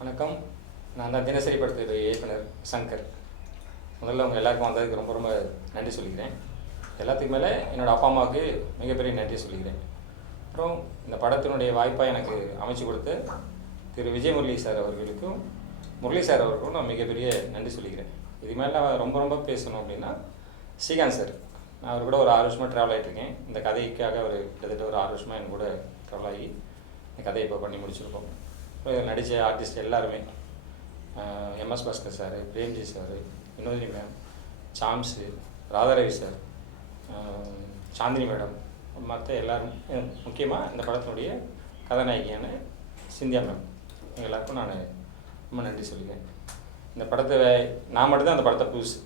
வணக்கம். நான் தான் தினசரி படத்துடைய இயக்குனர் சங்கர். முதல்ல அவங்க எல்லாருக்கும் வந்ததுக்கு ரொம்ப ரொம்ப நன்றி சொல்லிக்கிறேன். எல்லாத்துக்கு மேலே என்னோடய அப்பா அம்மாவுக்கு மிகப்பெரிய நன்றி சொல்லிக்கிறேன். அப்புறம் இந்த படத்தினுடைய வாய்ப்பாக எனக்கு அமைச்சு கொடுத்த திரு விஜய் முரளி சார் அவர்களுக்கும் முரளி சார் அவர்களுக்கும் நான் மிகப்பெரிய நன்றி சொல்லிக்கிறேன். இது மேலே நான் ரொம்ப ரொம்ப பேசணும் அப்படின்னா ஸ்ரீகாந்த் சார். நான் அவர் கூட ஒரு 6 வருஷமாக ட்ராவல் ஆகிட்டுருக்கேன். இந்த கதைக்காக அவர் கிட்டத்தட்ட ஒரு 6 வருஷமாக என் கூட ட்ராவல் ஆகி இந்த கதையை இப்போ பண்ணி முடிச்சிருக்கோம். நடித்த ஆர்டிஸ்ட் எல்லாருமே MS Bhaskar sir, Premji sir, Vinodhini ma'am, Chaams, Radharavi sir, Chandini madam, மற்ற எல்லோரும், முக்கியமாக இந்த படத்தினுடைய கதாநாயகியான சிந்தியா மேம், இவங்க எல்லாருக்கும் நான் ரொம்ப நன்றி சொல்லிக்கிறேன். இந்த படத்தை நான் மட்டும்தான் அந்த படத்தை புதுசு.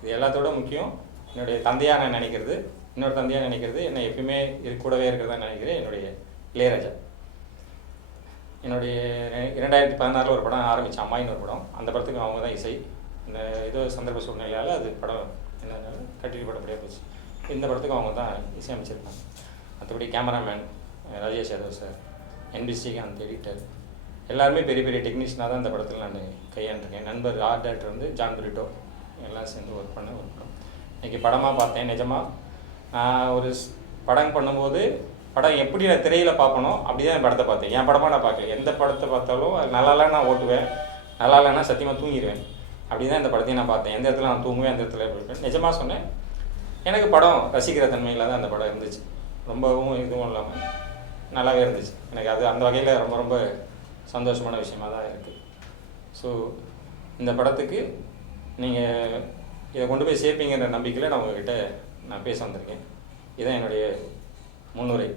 இது எல்லாத்தோட முக்கியம் என்னுடைய தந்தையாக நான் நினைக்கிறது, இன்னொரு தந்தையாக நினைக்கிறது, என்னை எப்பயுமே கூடவே இருக்கிறதா நினைக்கிறேன் என்னுடைய இளையராஜா. என்னுடைய 2016 ஒரு படம் ஆரம்பித்தேன், அம்மாயின்னு ஒரு படம். அந்த படத்துக்கு அவங்க தான் இசை. இந்த ஏதோ சந்தர்ப்ப சூழ்நிலையால் அது படம் என்னன்னால கட்டிட்டு படப்படியாக போச்சு. இந்த படத்துக்கு அவங்க தான் இசையமைச்சிருக்காங்க. மற்றபடி cameraman Rajesh Yadav sir, NP Srikanth editor, எல்லாருமே பெரிய பெரிய டெக்னீஷியனாக தான் இந்த படத்தில் நான் கையாண்டிருக்கேன். நண்பர் ஆர்ட் டேரக்டர் வந்து ஜான் பிரிட்டோ, எல்லாம் சேர்ந்து ஒர்க் பண்ண ஒரு படம். இன்றைக்கி படமாக பார்த்தேன். நிஜமாக நான் ஒரு படம் பண்ணும்போது படம் எப்படி நான் திரையில் பார்ப்பனோ அப்படி தான் என் படத்தை பார்த்தேன். என் படமாக நான் பார்க்கல. எந்த படத்தை பார்த்தாலும் அது நல்லா இல்லைன்னா நான் ஓட்டுவேன், நல்லா இல்லைன்னா சத்தியமாக தூங்கிடுவேன். அப்படி தான் இந்த படத்தையும் நான் பார்த்தேன். எந்த இடத்துல நான் தூங்குவேன், எந்த இடத்துல இருப்பேன். நிஜமாக சொன்னேன், எனக்கு படம் ரசிக்கிற தன்மையில் தான் அந்த படம் இருந்துச்சு. ரொம்பவும் இதுவும் இல்லாமல் நல்லாவே இருந்துச்சு. எனக்கு அது அந்த வகையில் ரொம்ப ரொம்ப சந்தோஷமான விஷயமாக தான் இருக்குது. ஸோ இந்த படத்துக்கு நீங்கள் இதை கொண்டு போய் சேர்ப்பீங்கிற நம்பிக்கையில் நான் உங்கள்கிட்ட நான் பேச வந்திருக்கேன். இதுதான் என்னுடைய முன்னுரை.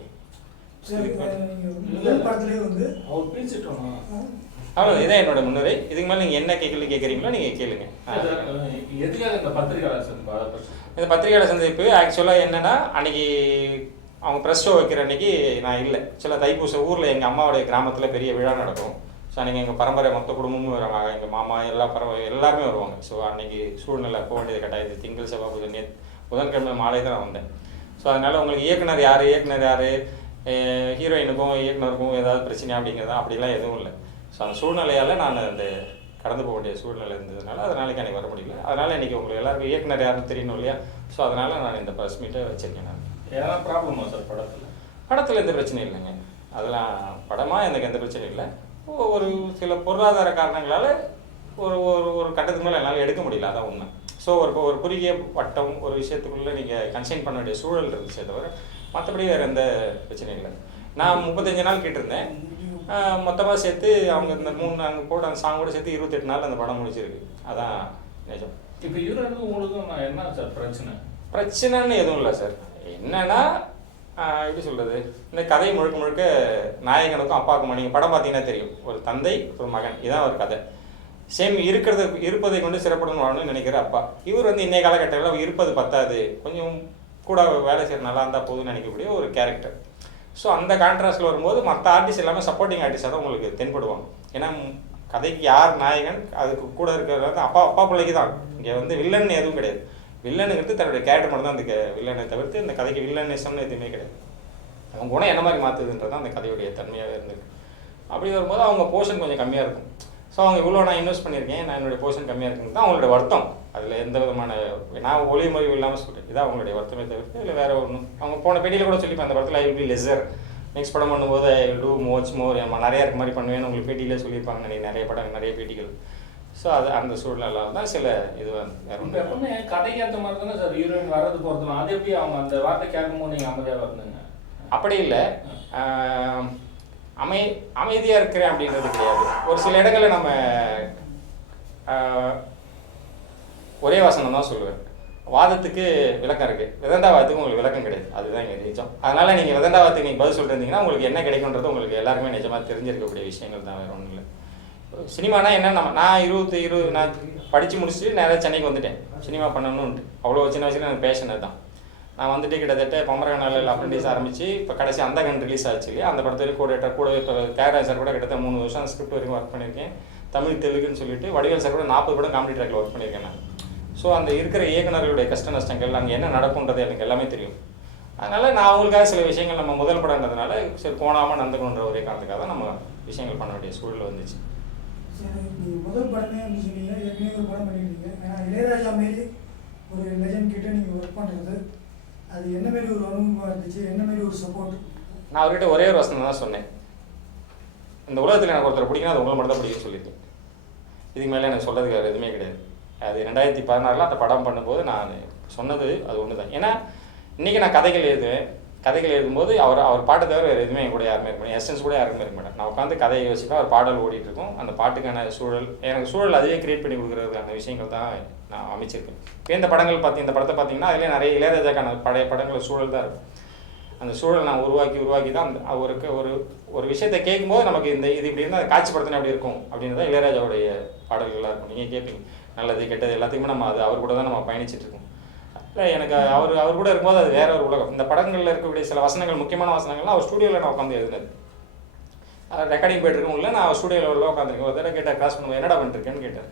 அவ்வளோ இதான் என்னோட முன்னுரை. இதுக்கு மேலே நீங்கள் என்ன கேட்குறீங்களோ நீங்கள் கேளுங்க. இந்த பத்திரிகையாளர் சந்திப்பு ஆக்சுவலாக என்னென்னா, அன்றைக்கி அவங்க ப்ரெஸ் ஷோ வைக்கிற அன்றைக்கி நான் இல்லை. சில தைப்பூச ஊரில் எங்கள் அம்மாவுடைய கிராமத்தில் பெரிய விழா நடக்கும். ஸோ அன்றைக்கி எங்கள் பரம்பரை மொத்த குடும்பமும் வருவாங்க. எங்கள் மாமா எல்லாருமே வருவாங்க. ஸோ அன்றைக்கி சூழ்நிலை போக வேண்டியது கட்டாயது. திங்கள் செவ்வாய் புதன்கிழமை மாலை தான் நான் வந்தேன். ஸோ அதனால் உங்களுக்கு இயக்குனர் யார் ஹீரோயினுக்கும் இயக்குனருக்கும் ஏதாவது பிரச்சனை அப்படிங்கிறதா அப்படிலாம் எதுவும் இல்லை. ஸோ அந்த சூழ்நிலையால் நான் அந்த கடந்து போக வேண்டிய சூழ்நிலை இருந்ததுனால அதனால எனக்கு வர முடியல. அதனால் இன்றைக்கி உங்களுக்கு எல்லாருக்கும் இயக்குனர் யாருன்னு தெரியணும் இல்லையா? ஸோ அதனால் நான் இந்த ப்ரெஸ் மீட்டை வச்சுருக்கேன். நான் ஏன்னா ப்ராப்ளமா சார் படத்தில் எந்த பிரச்சனையும் இல்லைங்க. அதெல்லாம் படமாக எனக்கு எந்த பிரச்சனையும் இல்லை. ஒரு சில பொருளாதார காரணங்களால் ஒரு ஒரு கட்டத்துக்கு மேலே என்னால் எடுக்க முடியல, அதான் உண்மை. ஸோ ஒரு குறுகிய வட்டம் ஒரு விஷயத்துக்குள்ளே நீங்கள் கன்சைன் பண்ண வேண்டிய சூழல் இருந்துச்சே தவிர மற்றபடி வேறு எந்த பிரச்சனையும் இல்லை. நான் 35 நாள் கேட்டிருந்தேன். மொத்தமாக சேர்த்து அவங்க இந்த 3 அங்கே போட்டு அந்த சாங் கூட சேர்த்து 28 நாள் அந்த படம் முடிச்சிருக்கு. அதான் நிஜம். இப்போ ஹீரோனுக்கும் உங்களுக்கும் நான் என்ன சார் பிரச்சனைன்னு எதுவும் இல்லை சார். என்னன்னா எப்படி சொல்கிறது, இந்த கதை முழுக்க முழுக்க நாயகனுக்கும் அப்பாவுக்கும் நீங்கள் படம் பார்த்தீங்கன்னா தெரியும். ஒரு தந்தை ஒரு மகன், இதான் ஒரு கதை. சேம் இருப்பதை கொண்டு சிறப்புடன் வாழணும்னு நினைக்கிற அப்பா. இவர் வந்து இன்றைய காலகட்டத்தில் இருப்பது பத்தாது, கொஞ்சம் கூட வேலை செய்கிற நல்லா இருந்தால் போதும்னு நினைக்கக்கூடிய ஒரு கேரக்டர். ஸோ அந்த கான்ட்ராஸ்டில் வரும்போது மற்ற ஆர்டிஸ்ட் எல்லாமே சப்போர்ட்டிங் ஆர்டிஸ்டாக தான் உங்களுக்கு தென்படுவாங்க. ஏன்னா கதைக்கு யார் நாயகன், அதுக்கு கூட இருக்கிறது வந்து அப்பா பிள்ளைக்கு தான். இங்கே வந்து வில்லன் எதுவும் கிடையாது. வில்லனுங்கிறது தன்னுடைய கேரக்டர் மட்டும் தான் அந்த வில்லனை தவிர்த்து இந்த கதைக்கு வில்லனிசம்னு எதுவுமே கிடையாது. அவங்க குணம் என்ன மாதிரி மாற்றுதுன்றது தான் அந்த கதையுடைய தன்மையாகவே இருந்திருக்கு. அப்படி வரும்போது அவங்க போர்ஷன் கொஞ்சம் கம்மியாக இருக்கும். ஸோ அவங்க இவ்வளோ நான் இன்வெஸ்ட் பண்ணியிருக்கேன், நான் என்னுடைய போர்ஷன் கம்மியாக இருக்குன்னு தான் அவங்களுடைய வருத்தம். அதில் எந்த விதமான நான் ஒளி மொழிவு இல்லாமல் சொல்கிறேன். இதான் அவங்களுடைய வருத்தமே தவிர்த்து இல்லை வேறு ஒன்றும். அவங்க போன பேட்டியில் கூட சொல்லிப்பேன், அந்த படத்தில் I will be lesser, next படம் பண்ணும்போது ஐ வில் டூ மோச் மோர், நிறையா இருக்க மாதிரி பண்ணுவேன்னு உங்களுக்கு பேட்டியிலே சொல்லியிருப்பாங்க. நிறைய படம் நிறைய பேட்டிகள். ஸோ அது அந்த சூழ்நிலை தான் சில இது வேறு ஒன்று கதைக்கு ஏற்ற மாதிரி தானே சார் ஹீரோயின் வர்றது பொறுத்தலாம். அது எப்படி அவங்க அந்த வார்த்தை கேட்கும்போது நீங்கள் அமைதியாக வருதுங்க? அப்படி இல்லை, அமைதியாக இருக்கிறேன் அப்படின்றது கிடையாது. ஒரு சில இடங்களில் நம்ம ஒரே வசனம் தான் சொல்லுவேன். வாதத்துக்கு விளக்கம் இருக்குது, விதண்டாவாதத்துக்கு உங்களுக்கு விளக்கம் கிடையாது. அதுதான் இங்கே நிஜம். அதனால் நீங்கள் விதண்டாவாதத்துக்கு நீங்கள் பதில் சொல்லிருந்தீங்கன்னா உங்களுக்கு என்ன கிடைக்குன்றது உங்களுக்கு எல்லாருக்குமே நிஜமாக தெரிஞ்சிருக்கக்கூடிய விஷயங்கள் தான், வேறு ஒன்றும் இல்லை. சினிமானா என்ன, நான் படித்து முடிச்சுட்டு நேராக சென்னைக்கு வந்துட்டேன். சினிமா பண்ணணும்னு அவ்வளோ சின்ன வயசுல எனக்கு பேஷன் தான். நான் வந்துட்டு கிட்டத்தட்ட பொம்மரகனாலில் அப்ரெண்டிஸ் ஆரம்பித்து இப்போ கடைசி அந்த கண் ரிலீஸ் ஆச்சு இல்லையா, அந்த படத்துலேயே கூட இப்போ தியாகராஜ் சார் கூட கிட்டத்தட்ட 3 வருஷம் ஸ்கிரிப்ட் வரைக்கும் ஒர்க் பண்ணியிருக்கேன். தமிழ் தெலுங்குன்னு சொல்லிட்டு வடிவேல் சார் கூட 40 படம் காமெடி ட்ராக்கில் ஒர்க் பண்ணியிருக்கேன் நான். ஸோ அந்த இருக்கிற இயக்குநர்களுடைய கஷ்ட நஷ்டங்கள் அங்கே என்ன நடக்குன்றது எனக்கு எல்லாமே தெரியும். அதனால் நான் அவங்களுக்காக சில விஷயங்கள் நம்ம முதல் படம்ன்றதுனால சரி கோணாமல் நடந்துக்கணுன்ற ஒரே காரணத்துக்காக தான் நம்ம விஷயங்கள் பண்ண வேண்டிய சூழல் வந்துச்சு. சரி, நீங்கள் முதல் படமே வந்து சொன்னீங்க, ஏற்கனவே ஒரு படம் பண்ணியிருந்தீங்க. ஏன்னா இளையராஜா மாரி ஒரு லெஜண்ட் கிட்ட நீங்கள் ஒர்க் பண்ணுறது, அது என்ன மாரி ஒரு அனுபவமாக இருந்துச்சு, என்ன மாரி ஒரு சப்போர்ட்? நான் அவர்கிட்ட ஒரே ஒரு வசனம் தான் சொன்னேன். இந்த உலகத்தில் எனக்கு ஒருத்தர் பிடிக்கும், அது உங்களை மட்டும் தான் பிடிக்கும்னு சொல்லியிருக்கேன். இதுக்கு மேலே எனக்கு சொல்கிறதுக்கு வேறு எதுவுமே கிடையாது. அது 2016 அந்த படம் பண்ணும்போது நான் சொன்னது அது ஒன்று தான். ஏன்னா இன்றைக்கி நான் கதைகள் எழுதுவேன். கதைகள் எழுதும்போது அவர் பாட்டை தவிர வேறு எதுவுமே என் கூட யாருமே இருக்க மாட்டேன். எஸ்என்ஸ் கூட யாருமே இருக்க மாட்டேன். நான் உட்காந்து கதையை யோசிப்பேன், அவர் பாடல் ஓடிட்டுருக்கும். அந்த பாட்டுக்கான சூழல் எனக்கு சூழல் அதுவே க்ரியேட் பண்ணி கொடுக்குறதுக்கான விஷயங்கள் தான் நான் அமைச்சிருக்கேன். இப்போ இந்த படங்கள் இந்த படத்தை பார்த்தீங்கன்னா அதிலே நிறைய இளையராஜாக்கான பழைய படங்கள் சூழல் தான் இருக்கும். அந்த சூழல் நான் உருவாக்கி தான் அந்த அவருக்கு ஒரு விஷயத்தை கேட்கும்போது நமக்கு இது இப்படி இருந்தால் அதை காட்சிப்படுத்தினா எப்படி இருக்கும் அப்படின்னு தான் இளையராஜாவுடைய பாடல்களாக இருக்கும். நீங்கள் கேட்பீங்க, நல்லது கெட்டது எல்லாத்துக்குமே நம்ம அது அவர் கூட தான் நம்ம பயணிச்சுட்டு இருக்கோம். இல்லை எனக்கு அவர் கூட இருக்கும்போது அது வேற ஒரு உலகம். இந்த படங்களில் இருக்கக்கூடிய சில வசனங்கள், முக்கியமான வசனங்கள்லாம் அவர் ஸ்டூடியோவில் நான் உட்காந்து எழுதுனது. ரெக்கார்டிங் போய்ட்டு இருக்கோம் இல்லை, நான் ஸ்டூடியோவில் உள்ள உட்காந்துருக்கேன். ஒரு தடவை கேட்டால் கிராஸ் பண்ணுவோம், என்னடா பண்ணிருக்கேன்னு கேட்டார்.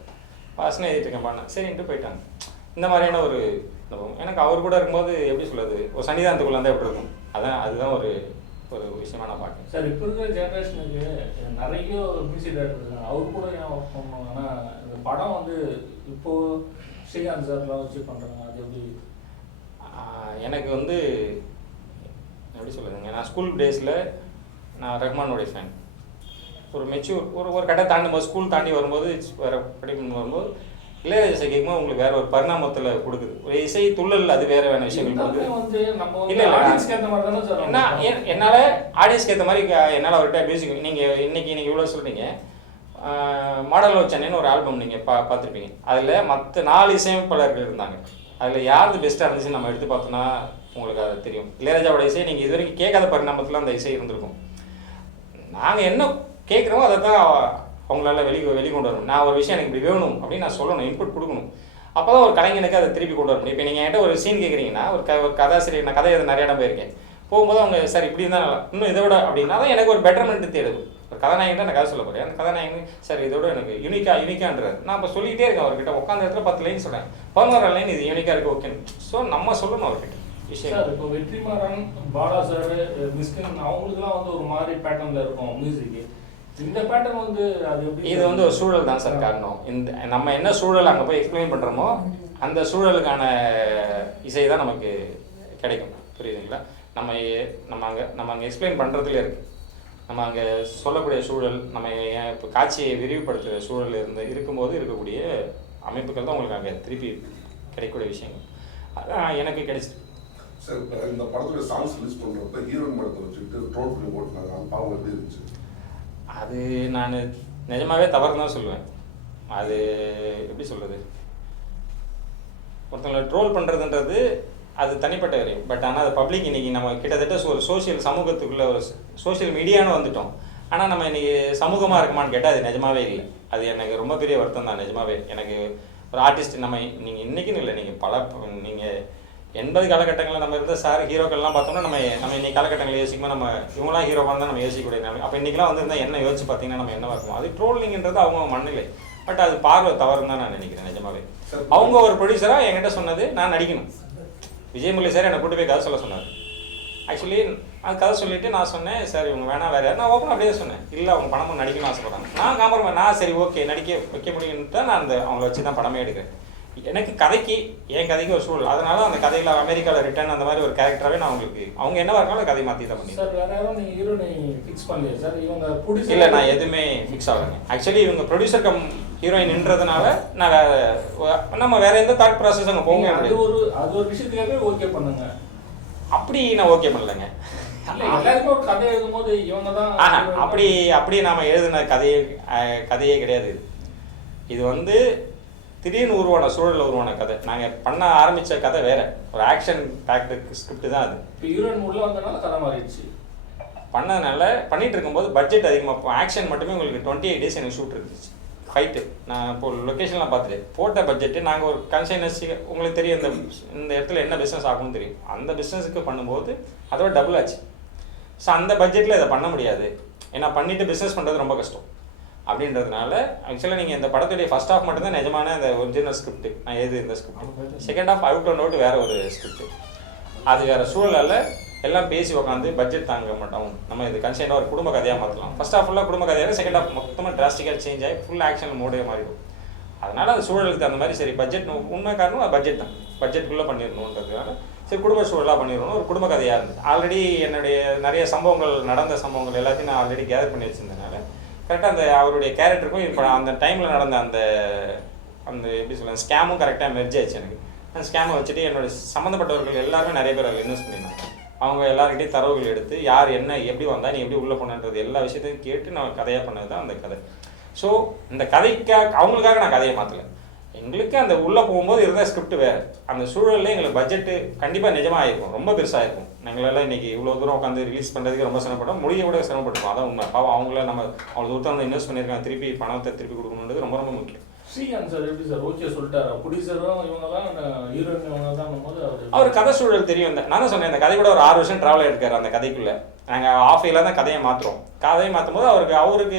வசனம் எழுதிட்டு இருக்கேன் பண்ணேன், சரின்ட்டு போயிட்டாங்க. இந்த மாதிரியான ஒரு அனுபவம் எனக்கு அவர் கூட இருக்கும்போது எப்படி சொல்கிறது, ஒரு சன்னிதானத்துக்குள்ள இருந்தால் எப்படி இருக்கும், அதுதான் ஒரு விஷயமா நான் பார்க்குறேன். சார் இப்போ இருக்கிற ஜென்ரேஷனுக்கு நிறைய மியூசிக் டைரக்டர் இருக்காங்க, அவர் கூட ஏன் ஒர்க் பண்ணணும்? ஆனால் இந்த படம் வந்து இப்போது ஸ்ரீகாந்த் சார்லாம் வச்சு பண்ணுறாங்க, அது எப்படி? எனக்கு வந்து எப்படி சொல்லுதுங்க, நான் ஸ்கூல் டேஸில் நான் ரஹ்மானுடைய ஃபேன். ஒரு மெச்சூர் ஒரு கடை தாண்டும் போது, ஸ்கூல் தாண்டி வரும்போது, வேறு படிப்பு வரும்போது இளையராஜா இசை கேட்கும்போது உங்களுக்கு வேற ஒரு பரிணாமத்தில் கொடுக்குது. ஒரு இசை துள்ளல், அது வேற வேற விஷயங்கள் கொடுக்குது. இல்லை என்னால் ஆடியன்ஸ்க்கு ஏற்ற மாதிரி என்னால் அவர்கிட்ட மியூசிக் நீங்கள் இன்னைக்கு இவ்வளோ சொல்கிறீங்க. மாடல் ஆஃப் சென்னைன்னு ஒரு ஆல்பம் நீங்கள் பார்த்துருப்பீங்க. அதில் மற்ற 4 இசையமைப்பாளர்கள் இருந்தாங்க. அதில் யாருக்கு பெஸ்ட்டாக இருந்துச்சுன்னு நம்ம எடுத்து பார்த்தோன்னா உங்களுக்கு அது தெரியும். இளையராஜாவோட இசை நீங்கள் இது வரைக்கும் கேட்காத பரிணாமத்தில் அந்த இசை இருந்திருக்கும். நாங்கள் என்ன கேட்குறோமோ அதை தான் அவங்களால வெளிக்கொண்டு வரணும். நான் ஒரு விஷயம் எனக்கு இப்படி வேணும் அப்படின்னு நான் சொல்லணும், இன்புட் கொடுக்கணும். அப்போ தான் ஒரு கலைஞனுக்கு அதை திருப்பி கொண்டு வரணும். இப்போ நீங்கள் என்கிட்ட ஒரு சீன் கேட்குறீங்கன்னா, ஒரு கதாசிரியர், நான் கதை நிறைய இடம் போயிருக்கேன். போகும்போது அவங்க சார் இப்படி இருந்தால் நல்லா, இன்னும் இதை விட அப்படின்னா தான் எனக்கு ஒரு பெட்டர்மெண்ட் தேடுது. ஒரு கதாநாயகன் நான் கதை சொல்ல போகிறேன். அந்த கதாநாயகன் சார் இதோட எனக்கு யூனிக்கான்றார். நான் இப்போ சொல்லிகிட்டே இருக்கேன் அவர்கிட்ட. உட்காந்த இடத்துல 10 லைன் சொல்கிறேன், 11 லைன் இது யூனிக்காக இருக்குது ஓகேன்னு. ஸோ நம்ம சொல்லணும் அவர்கிட்ட விஷயம். சார் இப்போ வெற்றிமாறன், பாலா சார், மிஸ்கின் அவங்களுக்குலாம் வந்து ஒரு மாதிரி பேட்டர்னில் இருக்கும் மியூசிக்கு. இந்த பேட்டர்ன் வந்து அது இது வந்து ஒரு சூழல் தான் சார் காரணம். இந்த நம்ம என்ன சூழல் அங்கே போய் எக்ஸ்பிளைன் பண்ணுறோமோ அந்த சூழலுக்கான இசை தான் நமக்கு கிடைக்கும். புரியுதுங்களா? நம்ம அங்கே எக்ஸ்பிளைன் பண்ணுறதுல இருக்குது. நம்ம அங்கே சொல்லக்கூடிய சூழல், நம்ம இப்போ காட்சியை விரிவுபடுத்துகிற சூழல் இருக்கும்போது இருக்கக்கூடிய அமைப்புகள் தான் உங்களுக்கு அங்கே திருப்பி கிடைக்கக்கூடிய விஷயங்கள். அதான் எனக்கு கிடைச்சிது. சார் இந்த படத்துடைய சாங்ஸ் ரிலீஸ் பண்ணுறப்ப ஹீரோயின் படத்தை வச்சுக்கிட்டு ட்ரோல் பண்ணி போட்டுனாங்க. அந்த பாவம் எப்படி இருந்துச்சு? அது நான் நிஜமாவே தவறு தான் சொல்லுவேன். அது எப்படி சொல்கிறது, ஒருத்தவங்களை ட்ரோல் பண்ணுறதுன்றது அது தனிப்பட்ட வரையும். பட் ஆனால் அது பப்ளிக் இன்றைக்கி நம்ம கிட்டத்தட்ட ஒரு சோஷியல் சமூகத்துக்குள்ளே ஒரு சோஷியல் மீடியான்னு வந்துட்டோம். ஆனால் நம்ம இன்றைக்கி சமூகமாக இருக்குமான்னு கேட்டால் அது நிஜமாவே இல்லை. அது எனக்கு ரொம்ப பெரிய வருத்தம் தான். நிஜமாவே எனக்கு ஒரு ஆர்டிஸ்ட் நீங்கள் இன்றைக்கின்னு இல்லை, நீங்கள் 80 காலகட்டங்களில் நம்ம இருந்த சார் ஹீரோக்கள்லாம் பார்த்தோம்னா நம்ம இன்னைக்கு காலகட்டங்களில் யோசிக்கும்போது நம்ம இவங்களாம் ஹீரோவாக தான் நம்ம யோசிக்கக்கூடிய நிலைமை. அப்போ இன்றைக்கெலாம் வந்திருந்தால் என்ன யோசிச்சு பார்த்தீங்கன்னா நம்ம என்ன இருக்கும். அது ட்ரோலிங்கிறது அவங்க மண்ணிலை. பட் அது பார்வை தவறுன்னு தான் நான் நினைக்கிறேன். நிஜமாவே அவங்க ஒரு ப்ரொடியூசராக என்கிட்ட சொன்னது நான் நடிக்கணும். விஜயமுரளி சார் என்னை கூட்டு போய் கதை சொல்ல சொன்னார். ஆக்சுவலி அது கதை சொல்லிவிட்டு நான் சொன்னேன் சார் இவங்க வேணா வேறு யார், நான் ஓப்பன் அப்படியே சொன்னேன். இல்லை அவங்க படமும் நடிக்கணும்னு ஆசைப்பட்றாங்க. நான் காம்பரமைஸ் நான் சரி ஓகே வைக்க முடியும்னு தான் நான் அவங்கள வச்சு தான் படமே எடுக்கிறேன். எனக்கு என் கதைக்கு ஒரு சூழல். அதனால அந்த கதையில் அமெரிக்காவில் ரிட்டர்ன் அந்த மாதிரி ஒரு கேரக்டராகவே நான் அவங்க என்னவா இருந்தாலும் கதையை மாற்றி தான் பண்ணி. சார் வேற யாரும் நீங்கள் ஹீரோனை ஃபிக்ஸ் பண்ணலையா சார்? இவங்க ப்ரொடியூசர் இல்லை, நான் எதுவுமே ஃபிக்ஸ் ஆகலைங்க. ஆக்சுவலி இவங்க ப்ரொடியூசர் கம் ஹீரோயின்ன்றதுனால நான் நம்ம வேற எந்த தாட் ப்ராசஸ் அங்கே போக முடியாது. அது ஒரு விஷயத்துக்காகவே ஓகே பண்ணுங்க. அப்படி நான் ஓகே பண்ணலைங்க. எல்லாருக்கும் ஒரு கதை எழுதும்போது இவங்க தான் அப்படி நாம் எழுதின கதையே கிடையாது. இது வந்து திடீர்னு உருவான சூழலில் உருவான கதை. நாங்கள் பண்ண ஆரம்பித்த கதை வேற ஒரு ஆக்ஷன் பேக்டு ஸ்கிரிப்ட் தான் அது. இப்போ ஹீரோயின் உள்ள வந்தனால கதை மாறிடுச்சு. பண்ணதுனால பண்ணிட்டு இருக்கும்போது பட்ஜெட் அதிகமாக, ஆக்ஷன் மட்டுமே உங்களுக்கு 28 days எனக்கு ஷூட் இருந்துச்சு. ஃபைட்டு நான் இப்போ லொக்கேஷன்லாம் பார்த்துட்டு போட்ட பட்ஜெட்டு நாங்கள் ஒரு கன்சைனஸ் உங்களுக்கு தெரியும் இந்த இடத்துல என்ன பிஸ்னஸ் ஆகும்னு தெரியும். அந்த பிஸ்னஸுக்கு பண்ணும்போது அதோட டபுள் ஆச்சு. ஸோ அந்த பட்ஜெட்டில் இதை பண்ண முடியாது, ஏன்னா பண்ணிவிட்டு பிஸ்னஸ் பண்ணுறது ரொம்ப கஷ்டம் அப்படின்றதுனால ஆக்சுவலாக நீங்கள் இந்த படத்துடைய ஃபர்ஸ்ட் ஹாஃப் மட்டும்தான் நிஜமான இந்த ஒரிஜினல் ஸ்கிரிப்ட். நான் இந்த script second half out and out வேறு ஒரு ஸ்கிரிப்ட். அது வேறு சூழலால் எல்லாம் பேசி உட்காந்து பட்ஜெட் தாங்க மாட்டோம், நம்ம இது கன்சைனாக ஒரு குடும்ப கதையாக மாற்றலாம். ஃபர்ஸ்ட் ஆஃப் ஃபுல்லாக குடும்ப கதையாக, செகண்ட் ஆஃப் மொத்தமாக டிராஸ்டிக்காக சேஞ்ச் ஆகி ஃபுல் ஆக்ஷன் மோடே மாறிடும். அதனால் அது சூழலுக்கு அந்த மாதிரி சரி பட்ஜெட் உண்மை காரணம் பட்ஜெட் தான், பட்ஜெட்டுக்குள்ளே பண்ணிடணுன்றதுனால சரி குடும்ப சூழலாக பண்ணிடணும். ஒரு குடும்ப கதையாக இருந்தது. ஆல்ரெடி என்னுடைய நிறைய சம்பவங்கள் நடந்த சம்பவங்கள் எல்லாத்தையும் நான் ஆல்ரெடி கேதர் பண்ணி வச்சுருந்ததுனால கரெக்டாக அந்த அவருடைய கேரக்டருக்கும் இப்போ அந்த டைமில் நடந்த அந்த அந்த எப்படி சொல்லுங்கள் ஸ்கேமும் கரெக்டாக மெர்ஜ் ஆயிடுச்சு. எனக்கு அந்த ஸ்கேமை வச்சுட்டு என்னோடய சம்மந்தப்பட்டவர்கள் எல்லாருமே நிறைய பேர் அதில் இன்வெஸ்ட் பண்ணியிருந்தாங்க. அவங்க எல்லாருக்கிட்டையும் தரவுகள் எடுத்து யார் என்ன எப்படி வந்தால் நீ எப்படி உள்ளே போனன்றது எல்லா விஷயத்தையும் கேட்டு நான் கதையாக பண்ணது தான் அந்த கதை. ஸோ இந்த கதைக்காக அவங்களுக்காக நான் கதையை மாற்றலை. எங்களுக்கு அந்த உள்ளே போகும்போது இருந்த ஸ்கிரிப்ட் வேறு, அந்த சூழலில் எங்களுக்கு பட்ஜெட்டு கண்டிப்பாக நிஜமாக ஆகிருக்கும், ரொம்ப பெருசாக இருக்கும். நாங்களெல்லாம் இன்றைக்கி இவ்வளோ தூரம் உட்காந்து ரிலீஸ் பண்ணுறதுக்கு ரொம்ப சிரமப்பட்டோம், முடிய கூட சிரமப்பட்டுருக்கோம். அதான் உண்மை. பாவம் அவங்கள நம்ம அவ்வளோ தூரத்தை வந்து இன்வெஸ்ட் பண்ணியிருக்காங்க, திருப்பி பணத்தை திருப்பி கொடுக்கணுன்றது ரொம்ப ரொம்ப முக்கியம். ஸ்ரீகாந்த் சார் எப்படி சார் ஓகே சொல்லிட்டாரா? ப்ரொடியூசரும் இவங்க தான், ஹீரோயின் இவங்க தான் போது அவர் கதை சூழல் தெரியும். நான் தான் சொன்னேன், இந்த கதை கூட ஒரு 6 வருஷம் ட்ராவல் எடுக்காரு அந்த கதைக்குள்ளே. நாங்கள் ஆஃப் இயரில் தான் கதையை மாற்றுறோம். கதையை மாற்றும் போது அவருக்கு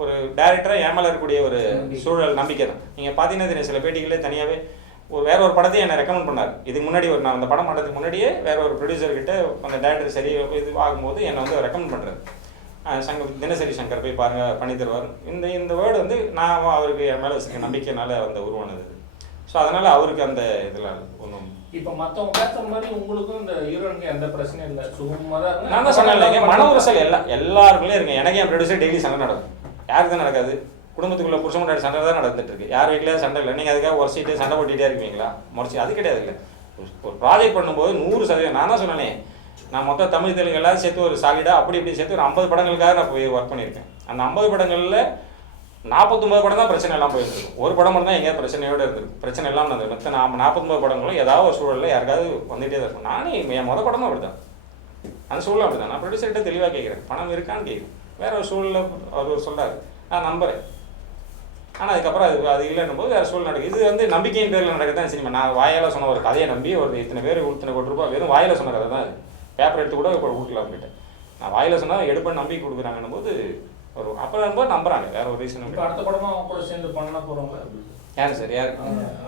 ஒரு டைரக்டராக ஏமால இருக்கக்கூடிய ஒரு சூழல் நம்பிக்கை தான். நீங்கள் பார்த்தீங்கன்னா தெரியும், சில பேட்டிகளே தனியாகவே வேற ஒரு படத்தையும் என்னை ரெக்கமெண்ட் பண்ணார். இதுக்கு முன்னாடி நான் அந்த படம் பண்ணுறதுக்கு முன்னாடியே வேற ஒரு ப்ரொடியூசர்கிட்ட அந்த டேரக்டர் சரி இது ஆகும்போது என்னை வந்து ரெக்கமெண்ட் பண்ணுறாரு. தினசரி சங்கர் போய் பாருங்க பண்ணி தருவார். இந்த வேர்டு வந்து நான் அவருக்கு என் மேலே வச்சுருக்க நம்பிக்கைனால அந்த உருவானது. ஸோ அதனால் அவருக்கு அந்த இதில் ஒன்றும் இப்போ மற்றவங்க பேசுகிற மாதிரி உங்களுக்கும் இந்த ஹீரோனுக்கு எந்த பிரச்சனையும் இல்லை, சுகமாக தான் இருக்கு. நான் தான் சொன்னேன் இல்லைங்க, மன உரசல் எல்லாருக்குள்ளே இருக்கு. எனக்கு என் ப்ரொடியூசர் டெய்லி சண்டை நடக்கும். யாருக்கு தான் நடக்காது? குடும்பத்துக்குள்ளே புருஷன் முன்னாடி சண்டை தான் நடந்துட்டு இருக்கு. யார் வீட்டிலேயே சண்டை இல்லை. நீங்கள் அதுக்காக உரசிட்டு சண்டை போட்டுகிட்டே இருக்கீங்களா? முறைச்சி அது கிடையாது. இல்லை, ஒரு ப்ராஜெக்ட் பண்ணும்போது 100% நான் தான் சொன்னேனே, நான் மொத்தம் தமிழ் தெலுங்கு எல்லாரும் சேர்த்து ஒரு சாலிடாக அப்படி இப்படி சேர்த்து ஒரு 50 படங்களுக்காக நான் போய் ஒர்க் பண்ணியிருக்கேன். அந்த 50 படங்களில் 49 படம் தான் பிரச்சனை எல்லாம் போயிருக்கும். ஒரு படம் மட்டும் தான் எங்கேயாவது பிரச்சனையோடு இருந்திருக்கு. பிரச்சனை எல்லாம் நடந்தது. மற்ற 49 படங்களும் ஏதாவது ஒரு சூழலில் யாருக்காவது வந்துகிட்டே தான் இருக்கும். நானே என் மொதல் படமும் அப்படி தான், அந்த சூழல் அப்படி தான். நான் ப்ரொடியூசர்கிட்ட தெளிவாக கேட்குறேன், பணம் இருக்கான்னு கேட்குறேன். வேற ஒரு சூழலில் அவர் சொல்கிறாரு, நான் நம்புகிறேன். ஆனால் அதுக்கப்புறம் அது இல்லைன்னும் போது வேறு சூழல் நடக்குது. இது வந்து நம்பிக்கையின் பேரில் நடக்குது சினிமா. நான் வாயால் சொன்ன ஒரு கதையை நம்பி ஒரு இத்தனை பேர் 1 கோடி ரூபாய் வெறும் வாயில் சொன்ன கதை தான். அது பேப்பர் எடுத்து கூட இப்போ கொடுக்கலாம் கிட்ட. நான் வாயில் சொன்னால் எடுப்பேன் நம்பி கொடுக்குறாங்கன்னும் போது ஒரு அப்புறம் போது நம்புறாங்க. வேற ஒரு ரீசன். இப்போ அடுத்த படமாக அவங்க கூட சேர்ந்து பண்ண போகிறவங்க யார் சார்? யார்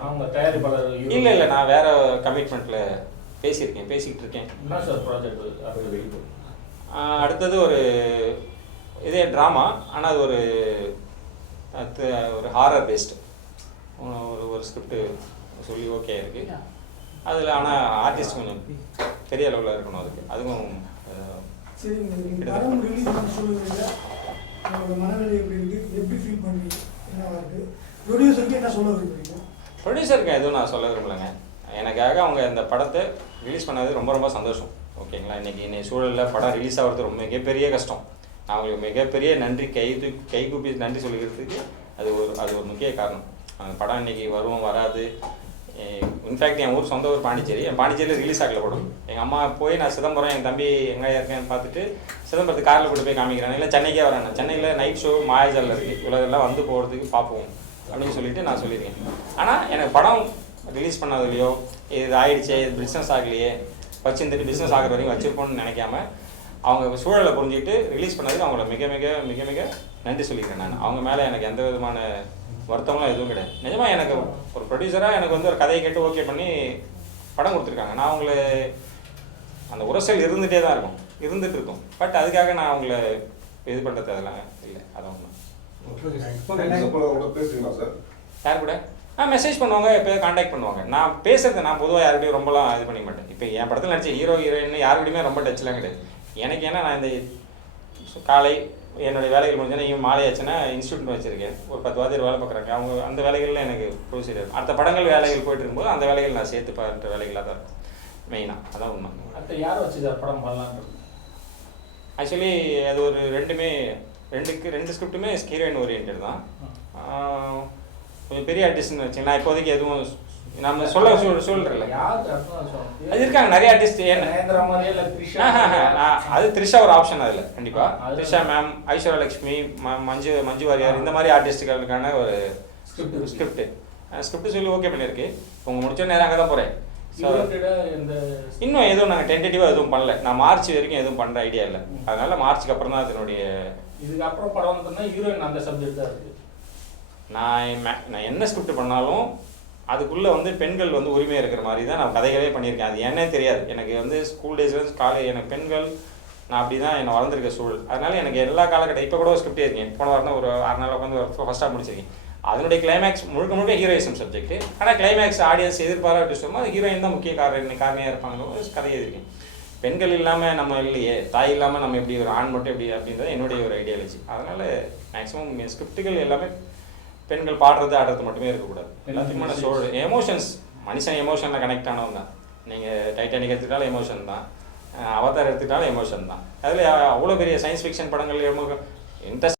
அவங்க தயாரிப்பாளர்? இல்லை, நான் வேற கமிட்மெண்ட்டில் பேசிக்கிட்டு இருக்கேன். என்ன சார் ப்ராஜெக்ட் அது? அடுத்தது ஒரு இதே ட்ராமா, ஆனால் அது ஒரு ஹாரர் பேஸ்டு ஒரு ஸ்கிரிப்ட் சொல்லி ஓகே இருக்குது. அதில் ஆனால் ஆர்டிஸ்ட் கொஞ்சம் பெரிய அளவில் இருக்கணும். அதுக்கும் சரி, படம் ரிலீஸ் பண்ண சொல்லுவீங்க, உங்களோட மனநிலை எப்படி இருக்குது, எப்படி ஃபீல் பண்ணுறீங்க, என்னவா இருக்குது? ப்ரொடியூசருக்கு என்ன சொல்ல விரும்புறீங்க? ப்ரொடியூசருக்கு எதுவும் நான் சொல்ல விரும்பலைங்க. எனக்காக அவங்க இந்த படத்தை ரிலீஸ் பண்ணது ரொம்ப ரொம்ப சந்தோஷம். ஓகேங்களா? இன்னைக்கு சூழலில் படம் ரிலீஸ் ஆகிறது ரொம்ப மிகப்பெரிய கஷ்டம். நான் அவங்களுக்கு மிகப்பெரிய நன்றி கைகூப்பி நன்றி சொல்லிக்கிறதுக்கு அது ஒரு முக்கிய காரணம். அந்த படம் இன்னைக்கு வரும் வராது. இன்ஃபேக்ட் என் ஊர் சொந்த ஊர் பாண்டிச்சேரி. என் பாண்டிச்சேரியில் ரிலீஸ் ஆகல படம். எங்கள் அம்மா போய் நான் சிதம்பரம் என் தம்பி எங்கே இருக்கேன்னு பார்த்துட்டு சிதம்பரத்துக்கு காரில் கூட்டு போய் காமிக்கிறேன். இல்லை சென்னைக்கே வரேன். சென்னையில் நைட் ஷோ மாயாஜாலில் இருக்குது, இவ்வளோதெல்லாம் வந்து போகிறதுக்கு பார்ப்போம் அப்படின்னு சொல்லிட்டு நான் சொல்லியிருக்கேன். ஆனால் எனக்கு படம் ரிலீஸ் பண்ணதுலையோ இது ஆகிடுச்சே, இது பிஸ்னஸ் ஆகலையே, வச்சுருந்துட்டு பிஸ்னஸ் ஆகிற வரைக்கும் வச்சுருப்போம்னு நினைக்காம அவங்க சூழலை புரிஞ்சுக்கிட்டு ரிலீஸ் பண்ணதுக்கு அவங்கள மிக மிக மிக மிக நன்றி சொல்லிக்கிறேன். நான் அவங்க மேலே எனக்கு எந்த விதமான வருத்தம்லாம் எதுவும் கிடையாது. நிஜமாக எனக்கு ஒரு ப்ரொடியூசராக எனக்கு வந்து ஒரு கதையை கேட்டு ஓகே பண்ணி படம் கொடுத்துருக்காங்க. நான் அவங்கள அந்த உரசல் இருந்துகிட்டே தான் இருந்துகிட்டு இருக்கும். பட் அதுக்காக நான் அவங்கள இது பண்ணுறது அதெல்லாம் இல்லை. அதான் பேசுங்களா சார்? யார் கூட மெசேஜ் பண்ணுவாங்க, எப்போ கான்டாக்ட் பண்ணுவாங்க. நான் பேசுறது நான் பொதுவாக யாருக்கிட்டையும் ரொம்பலாம் இது பண்ணிக்க மாட்டேன். இப்போ என் படத்தில் நடிச்ச ஹீரோயின் யாருக்கிட்டையுமே ரொம்ப டச்லாம் கிடையாது. எனக்கு ஏன்னா நான் இந்த காலை என்னுடைய வேலைகள் முடிஞ்சோன்னா இவன் மாலை ஆச்சுன்னா இன்ஸ்டியூட் வச்சுருக்கேன். ஒரு 10 வாத்தியார் வேலை பார்க்குறாங்க. அவங்க அந்த வேலைகளில் எனக்கு ப்ரொசீஜர் இருக்கும். அடுத்த படங்கள் வேலைகள் போயிட்டு இருக்கும்போது அந்த வேலைகள் நான் சேர்த்து பார்க்குற வேலைகளாக தான் இருக்கும் மெயினாக. அதான் உண்மை. அடுத்த யாரை வச்சு சார் படம் பண்ணலான்றது? ஆக்சுவலி அது ஒரு ரெண்டு ஸ்கிரிப்டுமே ஹீரோயின் ஓரியன்ட் தான். கொஞ்சம் பெரிய ஆர்டிஸ்ட்னு வச்சுங்களா. இப்போதைக்கு எதுவும் நம்ம சொல்கிறல அது இருக்காங்க நிறைய ஆர்டிஸ்ட். அது த்ரிஷா ஒரு ஆப்ஷன். அதில் கண்டிப்பாக த்ரிஷா மேம், ஐஸ்வர்யா லட்சுமி, மஞ்சு வாரியார், இந்த மாதிரி ஆர்டிஸ்டுகளுக்கான ஒரு ஸ்கிரிப்ட் சொல்லி ஓகே பண்ணியிருக்கு. உங்கள் முடிச்ச நேரம் அங்கே தான் போகிறேன். இன்னும் எதுவும் நாங்கள் டென்டேட்டிவாக எதுவும் பண்ணல. நான் மார்ச் வரைக்கும் எதுவும் பண்ணுற ஐடியா இல்லை. அதனால மார்ச்சுக்கு அப்புறம் தான் அதனுடைய இதுக்கப்புறம் படம் வந்து ஹீரோயின் அந்த சப்ஜெக்ட் தான் இருக்குது. நான் என்ன ஸ்கிரிப்ட் பண்ணாலும் அதுக்குள்ளே வந்து பெண்கள் வந்து உரிமை இருக்கிற மாதிரி தான் நான் கதைகளே பண்ணியிருக்கேன். அது என்னே தெரியாது எனக்கு வந்து ஸ்கூல் டேஸ்லேருந்து காலேஜ் எனக்கு பெண்கள் நான் அப்படி தான் என்னை வளர்ந்துருக்க சூழல். அதனால் எனக்கு எல்லா காலகட்டம் இப்போ கூட ஒரு ஸ்கிரிப்ட் இருக்கேன். போன வாரம் தான் ஒரு 6 நாள் உட்காந்து ஃபர்ஸ்ட் ஹாஃப் முடிச்சிருக்கேன். அதனுடைய கிளைமேக்ஸ் முழுக்க முழுக்க ஹீரோயிசம் சப்ஜெக்ட். ஆனால் கிளைமேக்ஸ் ஆடியன்ஸ் எதிர்பாராட்டு சொல்லுமோ அது ஹீரோயின் தான் முக்கிய காரணியாக இருப்பாங்க கதை எழுதியிருக்கேன். பெண்கள் இல்லாமல் நம்ம இல்லையே, தாய் இல்லாமல் நம்ம எப்படி ஒரு ஆண் மட்டும் எப்படி அப்படின்றது என்னுடைய ஒரு ஐடியாலஜி. அதனால் மேக்ஸிமம் ஸ்கிரிப்டுகள் எல்லாமே பெண்கள் பாடுறது ஆடுறது மட்டுமே இருக்கக்கூடாது. எல்லாத்துக்குமான எமோஷன்ஸ், மனுஷன் எமோஷனில் கனெக்ட் ஆனவங்க தான். நீங்கள் டைட்டானிக் எடுத்துக்கிட்டாலும் எமோஷன் தான், அவதார் எடுத்துக்கிட்டாலும் எமோஷன் தான். அதில் அவ்வளோ பெரிய சயின்ஸ் ஃபிக்ஷன் படங்கள் இன்ட்ரெஸ்ட்